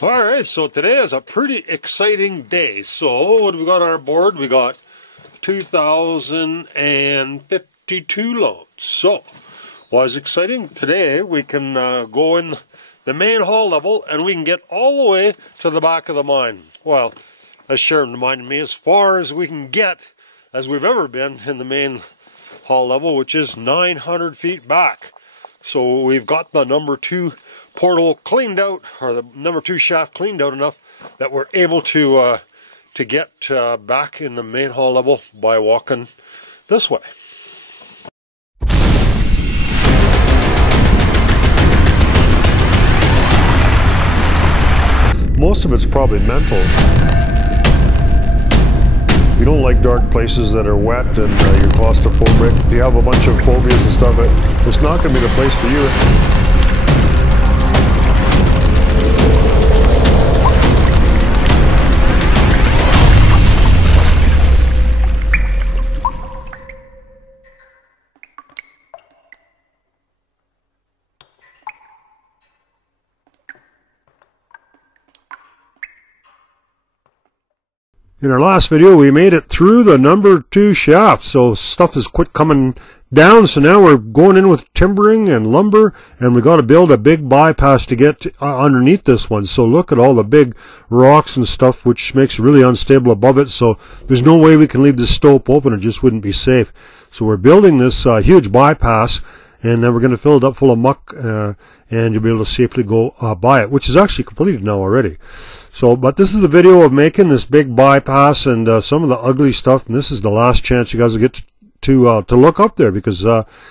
Alright, so today is a pretty exciting day. So, what do we got on our board? We got 2,052 loads. So, what's exciting? Today we can go in the main haul level and we can get all the way to the back of the mine. Well, as Sharon reminded me, as far as we can get as we've ever been in the main haul level, which is 900 feet back. So we've got the number 2 portal cleaned out, or the number 2 shaft cleaned out enough that we're able to get back in the main haul level by walking this way. Most of it's probably mental. You don't like dark places that are wet and you're claustrophobic. You have a bunch of phobias and stuff. It's not going to be the place for you. In our last video, we made it through the number 2 shaft, so stuff has quit coming down, so now we're going in with timbering and lumber, and we got to build a big bypass to get underneath this one. So look at all the big rocks and stuff, which makes it really unstable above it, so there's no way we can leave this stope open. It just wouldn't be safe. So we're building this huge bypass, and then we're going to fill it up full of muck, and you'll be able to safely go by it, which is actually completed now already. So, but this is the video of making this big bypass and some of the ugly stuff, and this is the last chance you guys will get to look up there, because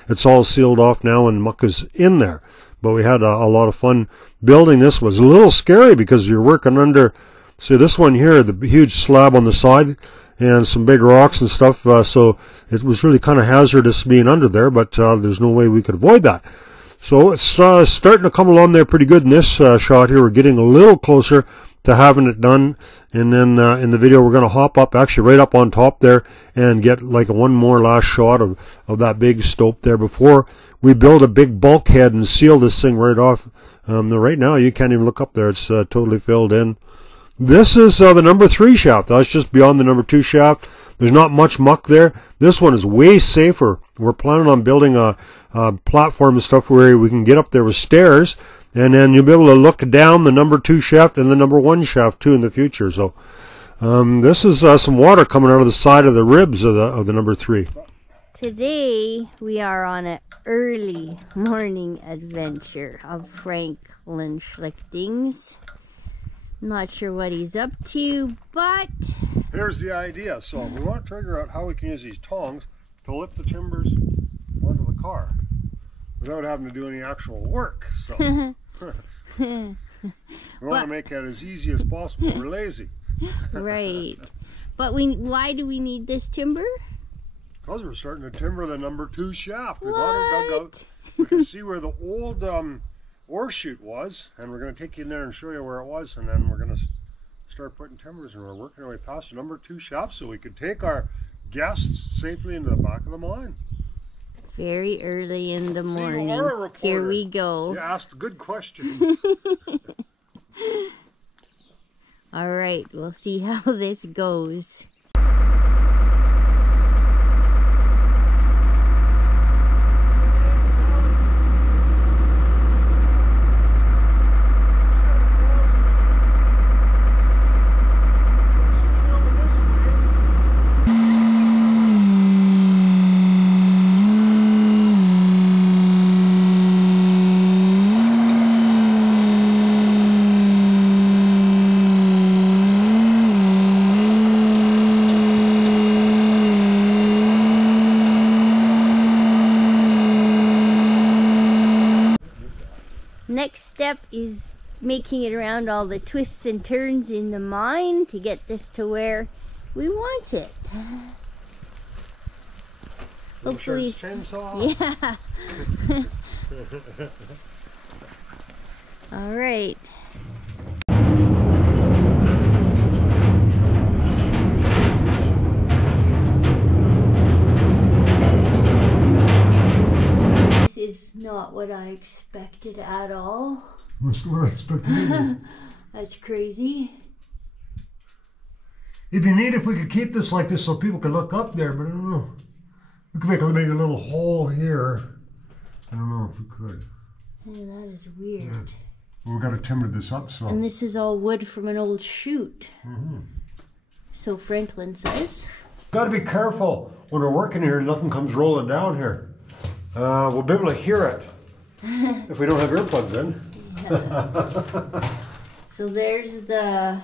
it's all sealed off now and muck is in there. But we had a lot of fun building this. It was a little scary because you're working under, see this one here, the huge slab on the side, and some big rocks and stuff, so it was really kind of hazardous being under there, but there's no way we could avoid that. So it's starting to come along there pretty good in this shot here. We're getting a little closer to having it done, and then in the video we're going to hop up, actually right up on top there, and get like one more last shot of that big stope there before we build a big bulkhead and seal this thing right off. Right now you can't even look up there, it's totally filled in. This is the number 3 shaft. That's just beyond the number 2 shaft. There's not much muck there. This one is way safer. We're planning on building a platform and stuff where we can get up there with stairs, and then you'll be able to look down the number 2 shaft and the number 1 shaft too in the future. So this is some water coming out of the side of the ribs of the number 3. Today we are on an early morning adventure of Franklin Schlichting's. Not sure what he's up to, but here's the idea. So we want to figure out how we can use these tongs to lift the timbers onto the car without having to do any actual work. So we want to make that as easy as possible. We're lazy. Right. But why do we need this timber? Because we're starting to timber the number 2 shaft. We got her dug out. We can see where the old ore chute was, and we're going to take you in there and show you where it was, and then we're going to start putting timbers, and we're working our way past the number 2 shaft so we could take our guests safely into the back of the mine. Very early in the morning. You are a reporter. Here we go. You asked good questions. All right, we'll see how this goes. Next step is making it around all the twists and turns in the mine to get this to where we want it. Hopefully, yeah. All right. This is not what I expected at all. That's what I expected either. That's crazy. It'd be neat if we could keep this like this so people could look up there, but I don't know. We could make maybe a little hole here. I don't know if we could. Yeah, that is weird. Yeah. We've got to timber this up, so. And this is all wood from an old chute. Mm-hmm. So Franklin says. Got to be careful when we're working here. Nothing comes rolling down here. We'll be able to hear it if we don't have earplugs in. Yeah. So there's the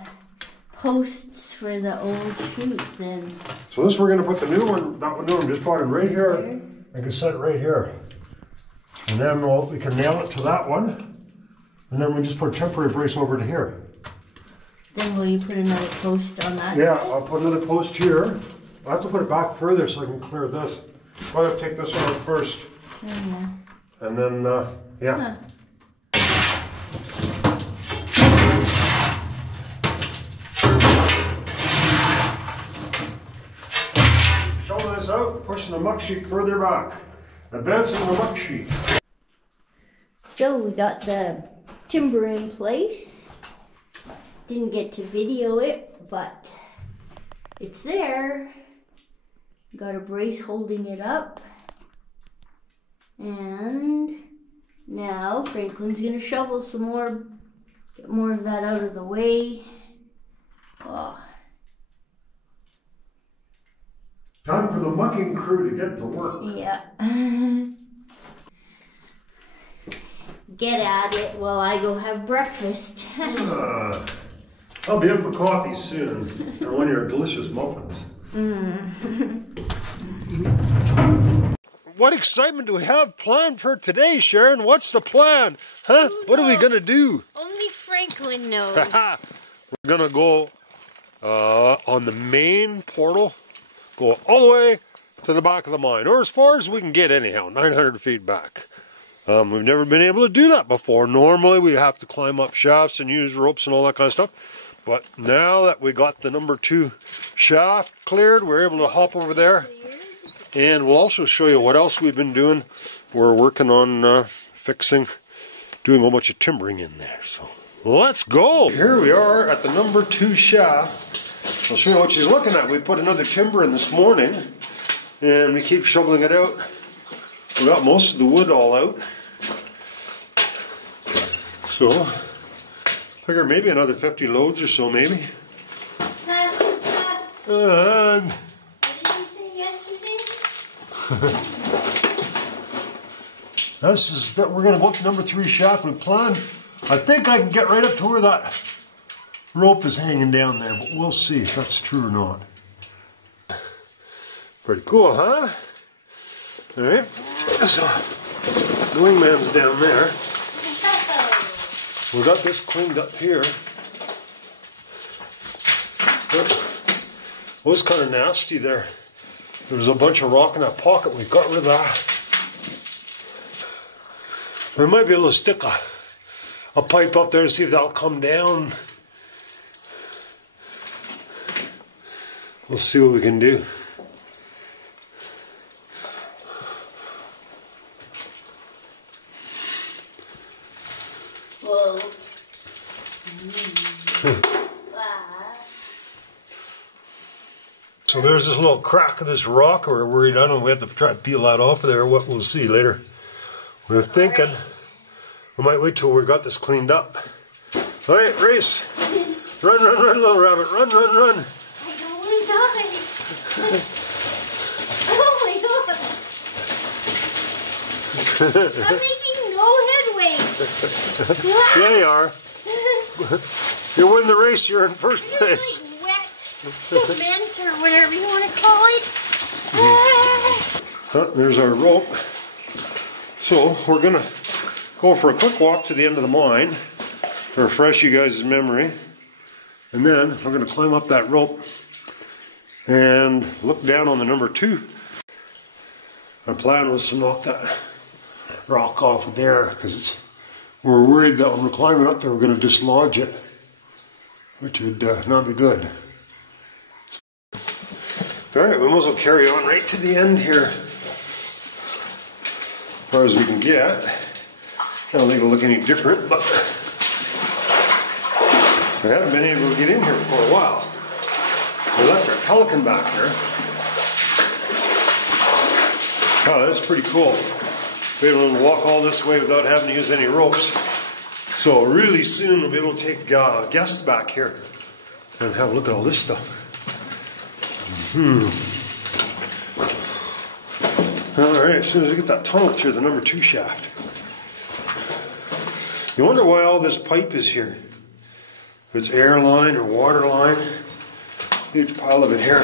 posts for the old chute then. So this we're going to put the new one, that one new one, just brought it right here. I can set it right here. And then we can nail it to that one. And then we just put a temporary brace over to here. Then will you put another post on that? Yeah, I'll put another post here. I have to put it back further so I can clear this. I'll have to take this one out first. Yeah. And then, yeah. Huh. Showing this out, pushing the muck sheet further back. Advancing the muck sheet. So we got the timber in place. Didn't get to video it, but it's there. Got a brace holding it up. And now Franklin's gonna shovel some more, get more of that out of the way. Oh. Time for the mucking crew to get to work. Yeah. Get at it while I go have breakfast. I'll be in for coffee soon. And one of your delicious muffins. What excitement do we have planned for today, Sharon? What's the plan? Huh? What are we going to do? Only Franklin knows. We're going to go on the main portal, go all the way to the back of the mine, or as far as we can get anyhow, 900 feet back. We've never been able to do that before. Normally we have to climb up shafts and use ropes and all that kind of stuff. But now that we got the number 2 shaft cleared, we're able to hop over there. And we'll also show you what else we've been doing. We're working on doing a whole bunch of timbering in there. So let's go. Here we are at the number 2 shaft. I'll show you what she's looking at. We put another timber in this morning and we keep shoveling it out. We got most of the wood all out. So, figure maybe another 50 loads or so, maybe. And What did you say yesterday? we're going to go up to number 3 shaft. We plan. I think I can get right up to where that rope is hanging down there, but we'll see if that's true or not. Pretty cool, huh? All right. So, the wingman's down there. We got this cleaned up here. It was kind of nasty there. There was a bunch of rock in that pocket. We got rid of that. We might be able to stick a pipe up there to see if that'll come down. We'll see what we can do. Whoa. So there's this little crack of this rock we're worried on, and we have to try to peel that off of there. What we'll see later. We're thinking we might wait till we got this cleaned up. All right, race. Run, little rabbit. Run. I don't want to die. Oh my god. I'm making no headway. Yeah, you are. You win the race, you're in first place. Like wet cement or whatever you want to call it. There's our rope. So we're going to go for a quick walk to the end of the mine to refresh you guys' memory. And then we're going to climb up that rope and look down on the number 2. Our plan was to knock that rock off of there because we're worried that when we're climbing up there we're going to dislodge it, which would not be good. Alright, we might as well carry on right to the end here. As far as we can get. I don't think it'll look any different, but I haven't been able to get in here for a while. We left our pelican back here. Oh, that's pretty cool. Be able to walk all this way without having to use any ropes. So really soon we'll be able to take guests back here and have a look at all this stuff. Alright, as soon as we get that tunnel through the number 2 shaft. You wonder why all this pipe is here. If it's air line or water line. Huge pile of it here.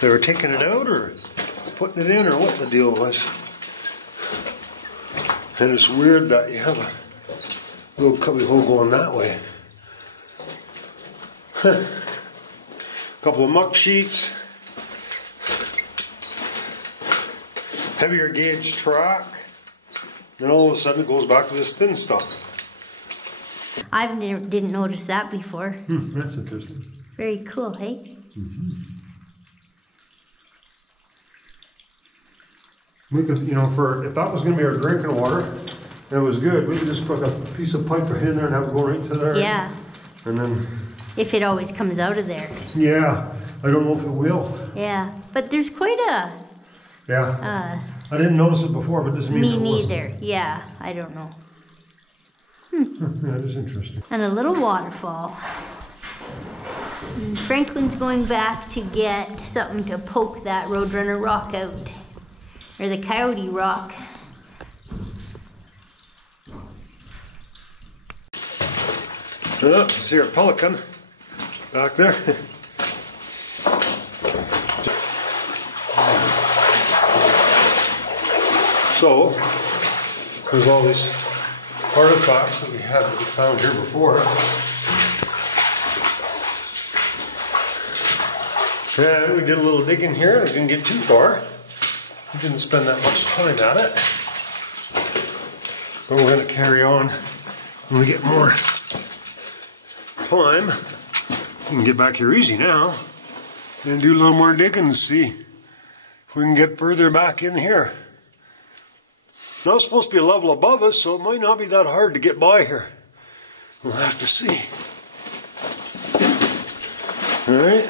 They were taking it out or putting it in, or what the deal was. And it's weird that you have a little cubby hole going that way. A couple of muck sheets. Heavier gauge track. Then all of a sudden it goes back to this thin stuff. Didn't notice that before. That's interesting. Very cool, hey? We could, you know, if that was going to be our drinking water, and it was good, we could just put a piece of pipe right in there and have it go right to there. Yeah. And then... If it always comes out of there. Yeah. I don't know if it will. Yeah. But there's quite a... Yeah. I didn't notice it before, but doesn't mean Me it neither. wasn't. Yeah. I don't know. That is interesting. And a little waterfall. And Franklin's going back to get something to poke that Roadrunner rock out. Or the Coyote rock. See our pelican back there. So, there's all these artifacts that we found here before. And we did a little digging here. We didn't get too far. We didn't spend that much time at it. But we're going to carry on when we get more time. We can get back here easy now and do a little more digging to see if we can get further back in here. Now it's supposed to be a level above us, so it might not be that hard to get by here. We'll have to see. Alright.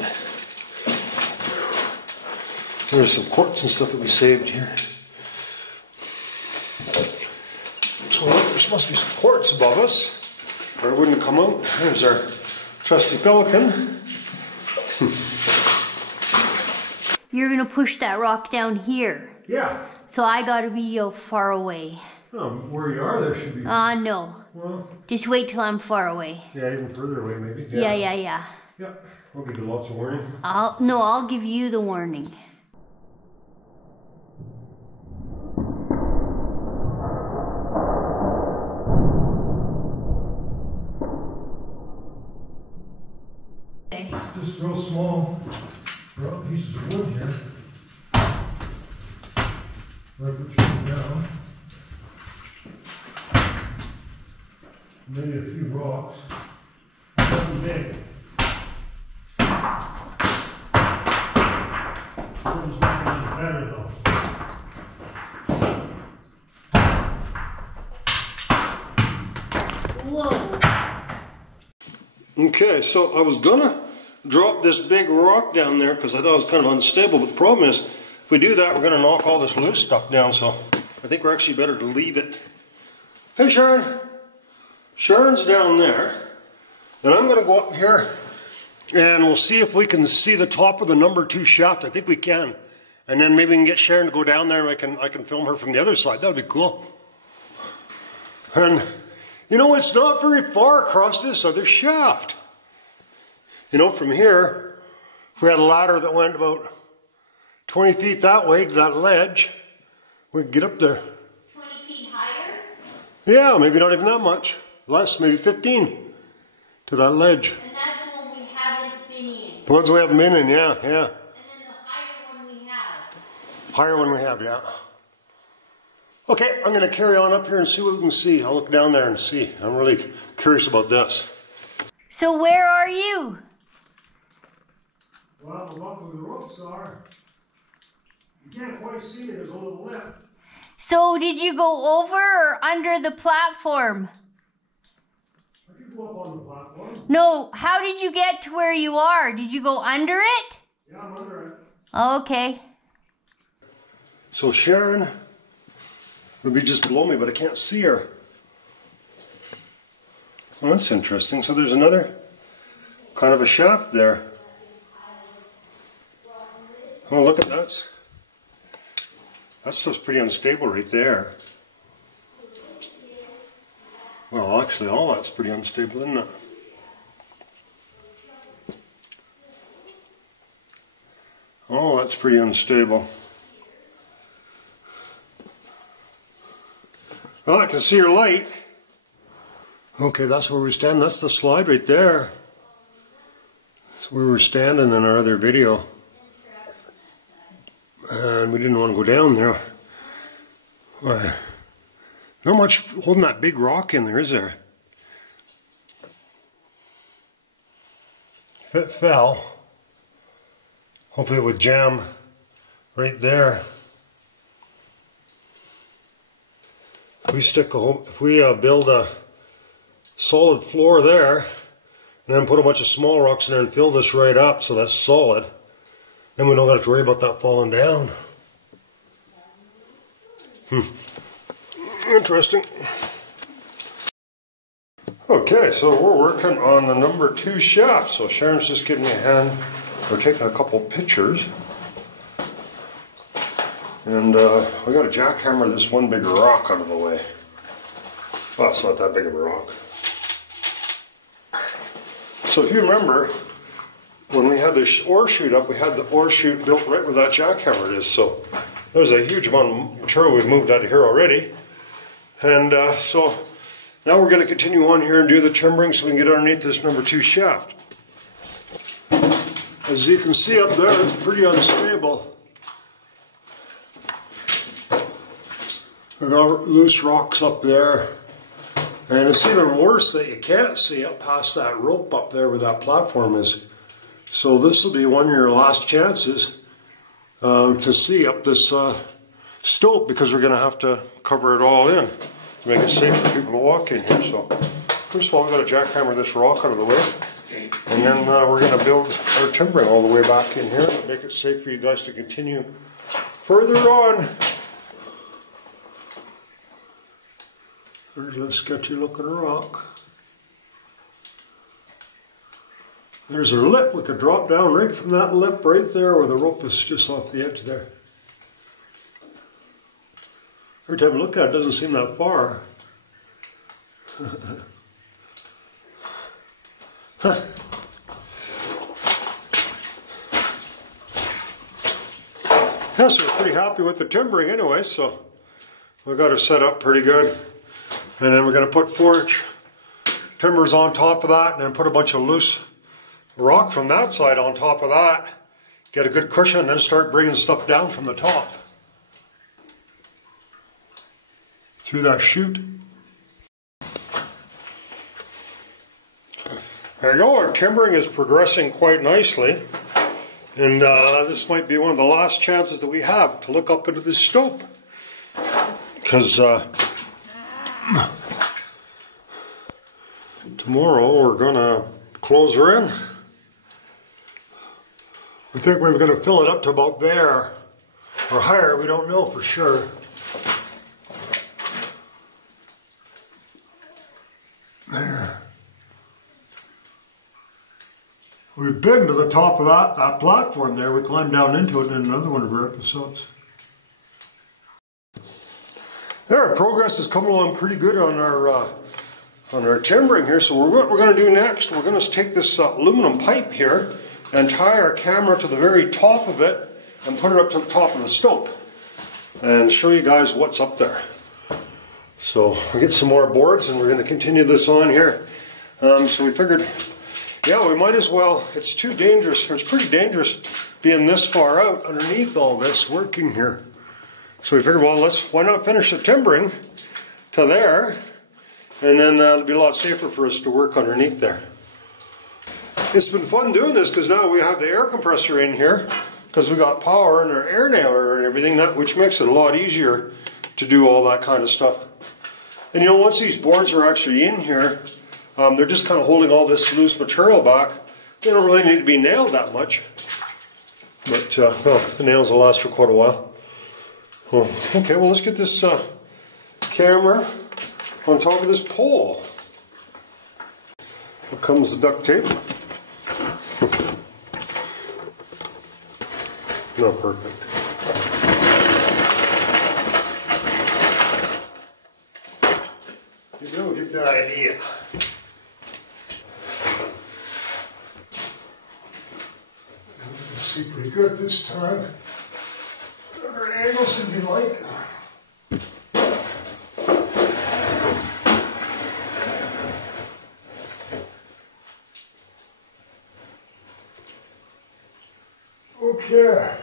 There's some quartz and stuff that we saved here. So there must be some quartz above us, or it wouldn't have come out. There's our trusty pelican. You're gonna push that rock down here. Yeah. So I gotta be far away. Where you are, there should be. No. Well, just wait till I'm far away. Yeah, even further away, maybe. Yeah. Yeah, we'll give you lots of warning. I'll give you the warning. Just real small pieces of wood here. Put it down. Maybe a few rocks. Nothing big. Something's not going to be better though. Whoa. Okay, so I was gonna drop this big rock down there because I thought it was kind of unstable, but the problem is if we do that, we're gonna knock all this loose stuff down, so I think we're actually better to leave it. Hey Sharon! Sharon's down there, and I'm gonna go up here and we'll see if we can see the top of the number 2 shaft. I think we can. And then maybe we can get Sharon to go down there and I can film her from the other side. That would be cool. And you know, it's not very far across this other shaft. You know, from here, if we had a ladder that went about 20 feet that way to that ledge, we could get up there. 20 feet higher? Yeah, maybe not even that much. Less, maybe 15 to that ledge. And that's the one we haven't been in. The ones we haven't been in, yeah. And then the higher one we have. Higher one we have, yeah. Okay, I'm going to carry on up here and see what we can see. I'll look down there and see. I'm really curious about this. So where are you? Well, I'm up where the ropes are. You can't quite see me, there's a little lip. So did you go over or under the platform? go up on the platform. No, how did you get to where you are? Did you go under it? Yeah, I'm under it. Okay. So Sharon would be just below me, but I can't see her. Well, that's interesting. So there's another kind of a shaft there. Oh, look at that. That stuff's pretty unstable right there. Well, actually, all that's pretty unstable, isn't it? Oh, that's pretty unstable. Well, I can see your light. Okay, that's where we stand. That's the slide right there. That's where we're standing in our other video. And we didn't want to go down there. Not much holding that big rock in there, is there? If it fell, hopefully it would jam right there. If we build a solid floor there, and then put a bunch of small rocks in there and fill this right up so that's solid, then we don't have to worry about that falling down. Interesting. Okay, so we're working on the number 2 shaft. So Sharon's just giving me a hand. We're taking a couple pictures. And we got to jackhammer this one big rock out of the way. Well, it's not that big of a rock. So if you remember, when we had the ore chute up, we had the ore chute built right where that jackhammer is. So there's a huge amount of material we've moved out of here already. And so now we're going to continue on here and do the timbering so we can get underneath this number 2 shaft. As you can see up there, it's pretty unstable. We've got loose rocks up there. And it's even worse that you can't see up past that rope up there where that platform is. So this will be one of your last chances to see up this stope, because we're going to have to cover it all in to make it safe for people to walk in here. So first of all, we've got to jackhammer this rock out of the way. And then we're going to build our timbering all the way back in here and make it safe for you guys to continue further on. There's a sketchy looking rock. There's our lip. We could drop down right from that lip right there where the rope is just off the edge there. Every time I look at it, it doesn't seem that far. Yeah, so we're pretty happy with the timbering anyway, so we got it set up pretty good. And then we're going to put 4-inch timbers on top of that, and then put a bunch of loose rock from that side on top of that. Get a good cushion, and then start bringing stuff down from the top through that chute. There you go, our timbering is progressing quite nicely. And this might be one of the last chances that we have to look up into this stope. Because tomorrow we're going to close her in. We think we're going to fill it up to about there or higher. We don't know for sure. There. We've been to the top of that platform there. We climbed down into it in another one of our episodes. There, our progress is coming along pretty good on our timbering here. So what we're going to do next, we're going to take this aluminum pipe here and tie our camera to the very top of it and put it up to the top of the stope and show you guys what's up there. So we'll get some more boards and we're going to continue this on here. So we figured, yeah, we might as well. It's too dangerous. It's pretty dangerous being this far out underneath all this working here. So we figured, well, why not finish the timbering to there, and then it'll be a lot safer for us to work underneath there. It's been fun doing this because now we have the air compressor in here because we got power and our air nailer and everything, which makes it a lot easier to do all that kind of stuff. And you know, once these boards are actually in here, They're just kind of holding all this loose material back. They don't really need to be nailed that much. But well, the nails will last for quite a while. Oh, okay, well let's get this camera on top of this pole. Here comes the duct tape. Not perfect. You don't get the idea. See pretty good this time. Whatever angles can be like. Okay.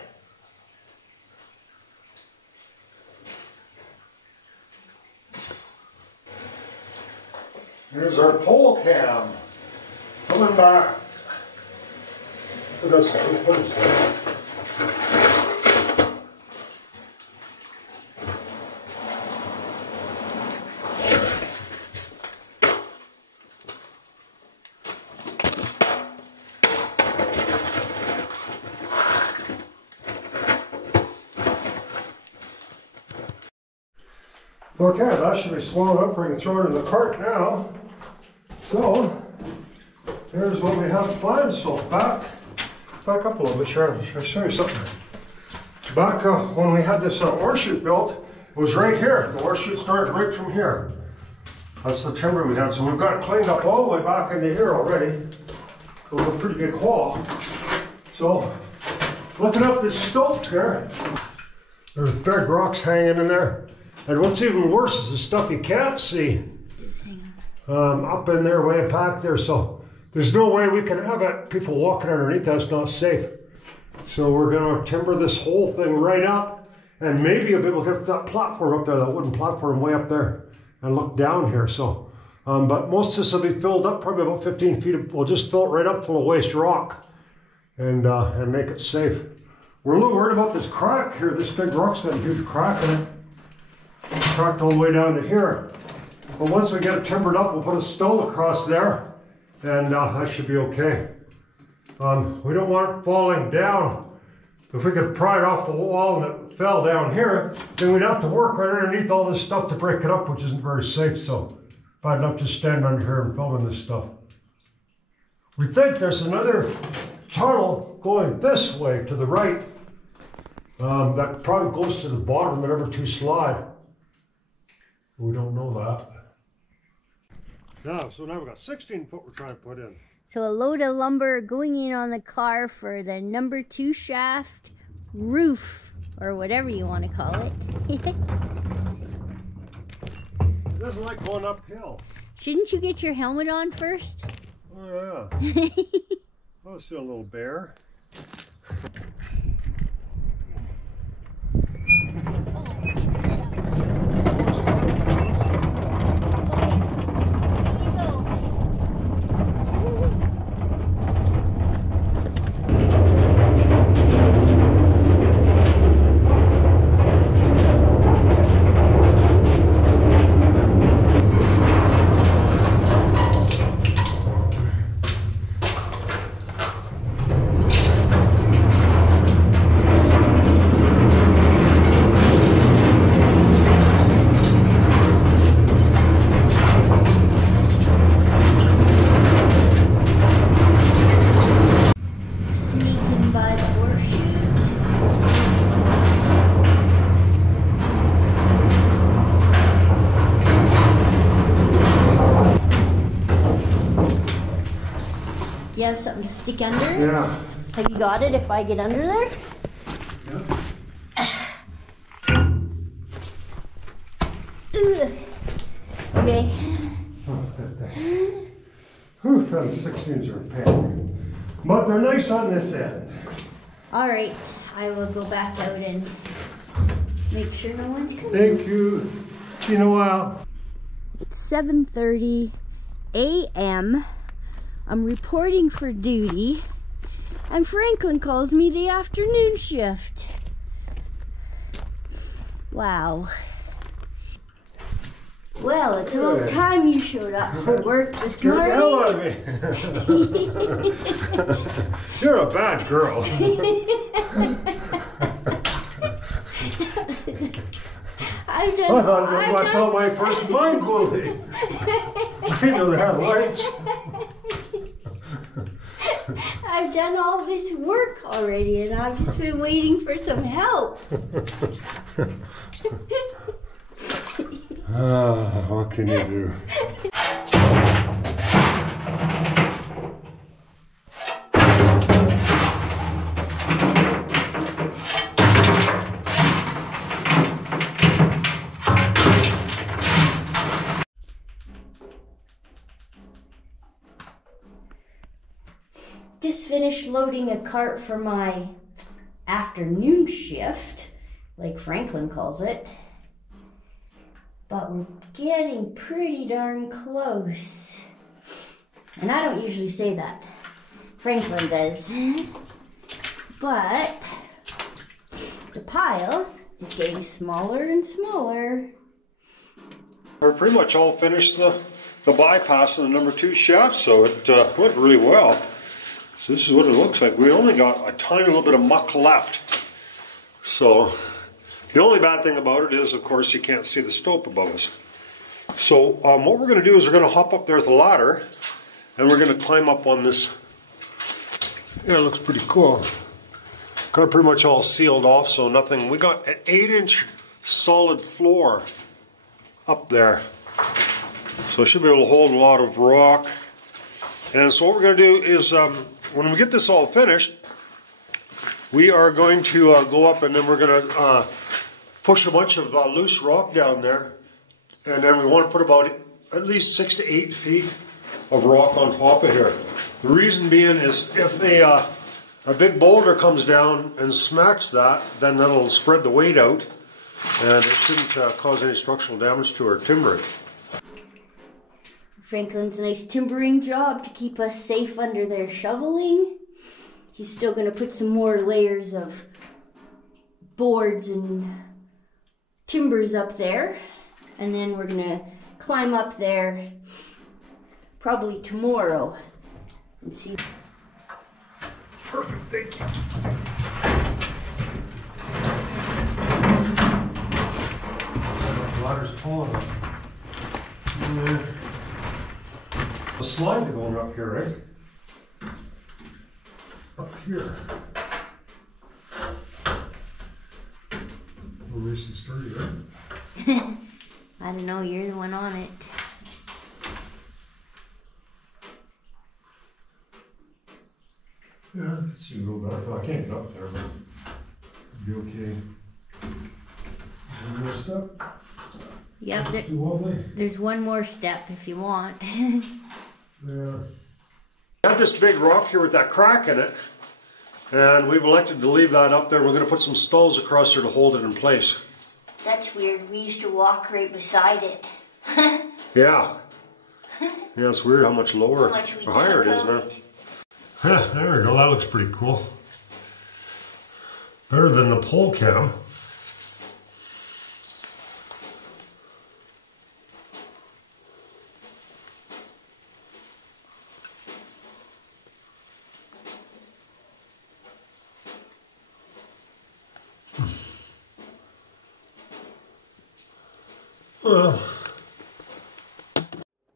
Here's our pole cam coming back. That's what is that? Okay, that should be swollen up where we can throw it in the cart now. So, here's what we have planned. So back up a little bit, Sharon. I'll show you something. Back when we had this ore chute built, it was right here. The ore chute started right from here. That's the timber we had. So we've got it cleaned up all the way back into here already. It was a pretty big hole. So, looking up this stope here, there's big rocks hanging in there. And what's even worse is the stuff you can't see up in there, way back there. So there's no way we can have it. People walking underneath, that's not safe. So we're going to timber this whole thing right up, and maybe you'll be able to get that platform up there, that wooden platform way up there, and look down here. So, but most of this will be filled up, probably about 15 feet. We'll just fill it right up full of waste rock, and make it safe. We're a little worried about this crack here. This big rock's got a huge crack in it. Cracked all the way down to here. But once we get it timbered up, we'll put a stone across there, and that should be okay. We don't want it falling down. If we could pry it off the wall and it fell down here, then we'd have to work right underneath all this stuff to break it up, which isn't very safe. So bad enough to stand under here and filming this stuff. We think there's another tunnel going this way to the right. That probably goes to the bottom of the number 2 slide. We don't know that. Yeah, so now we've got 16 foot we're trying to put in. So a load of lumber going in on the car for the number 2 shaft roof, or whatever you want to call it. It doesn't like going uphill. Shouldn't you get your helmet on first? Oh yeah. I was feeling a little bare. You have something to stick under? Yeah. Have you got it if I get under there? Yeah. Okay. Oh, whew, the 16s are a pain. But they're nice on this end. Alright, I will go back out and make sure no one's coming. Thank you. See you in a while. It's 7:30 a.m. I'm reporting for duty, and Franklin calls me the afternoon shift. Wow. Well, it's about time you showed up for work this morning. Scared the hell out of me. You're a bad girl. I thought I saw my first mine goalie. I didn't know they had lights. I've done all this work already and I've just been waiting for some help. What can you do? Just finished loading a cart for my afternoon shift, like Franklin calls it. But we're getting pretty darn close. And I don't usually say that. Franklin does. But the pile is getting smaller and smaller. We're pretty much all finished the bypass on the number 2 shaft, so it went really well. So this is what it looks like. We only got a tiny little bit of muck left. So the only bad thing about it is, of course, you can't see the stope above us. So what we're going to do is we're going to hop up there with a ladder, and we're going to climb up on this. Yeah, it looks pretty cool. Got it pretty much all sealed off, so nothing. We got an 8-inch solid floor up there. So it should be able to hold a lot of rock. And so what we're going to do is, when we get this all finished, we are going to go up and then we're going to push a bunch of loose rock down there. And then we want to put about at least 6 to 8 feet of rock on top of here. The reason being is if a big boulder comes down and smacks that, then that'll spread the weight out and it shouldn't cause any structural damage to our timbering. Franklin's nice timbering job to keep us safe under there shoveling. He's still going to put some more layers of boards and timbers up there. And then we're going to climb up there probably tomorrow and see. Perfect, thank you. The ladder's pulling up. A slide going up here, right? Up here. We're nice and sturdy, right? I don't know, you're the one on it. Yeah, I can see a little better. I can't get up there, but it'll be okay. One more step. Yep, Too wobbly. there's one more step if you want. Yeah. We had this big rock here with that crack in it, and we've elected to leave that up there. We're going to put some stalls across there to hold it in place. That's weird. We used to walk right beside it. Yeah. Yeah, it's weird how much lower or higher it is now. There we go. That looks pretty cool. Better than the pole cam.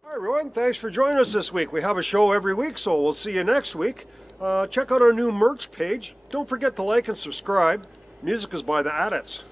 Hi everyone, thanks for joining us this week. We have a show every week, so we'll see you next week. Check out our new merch page. Don't forget to like and subscribe. Music is by the Adits.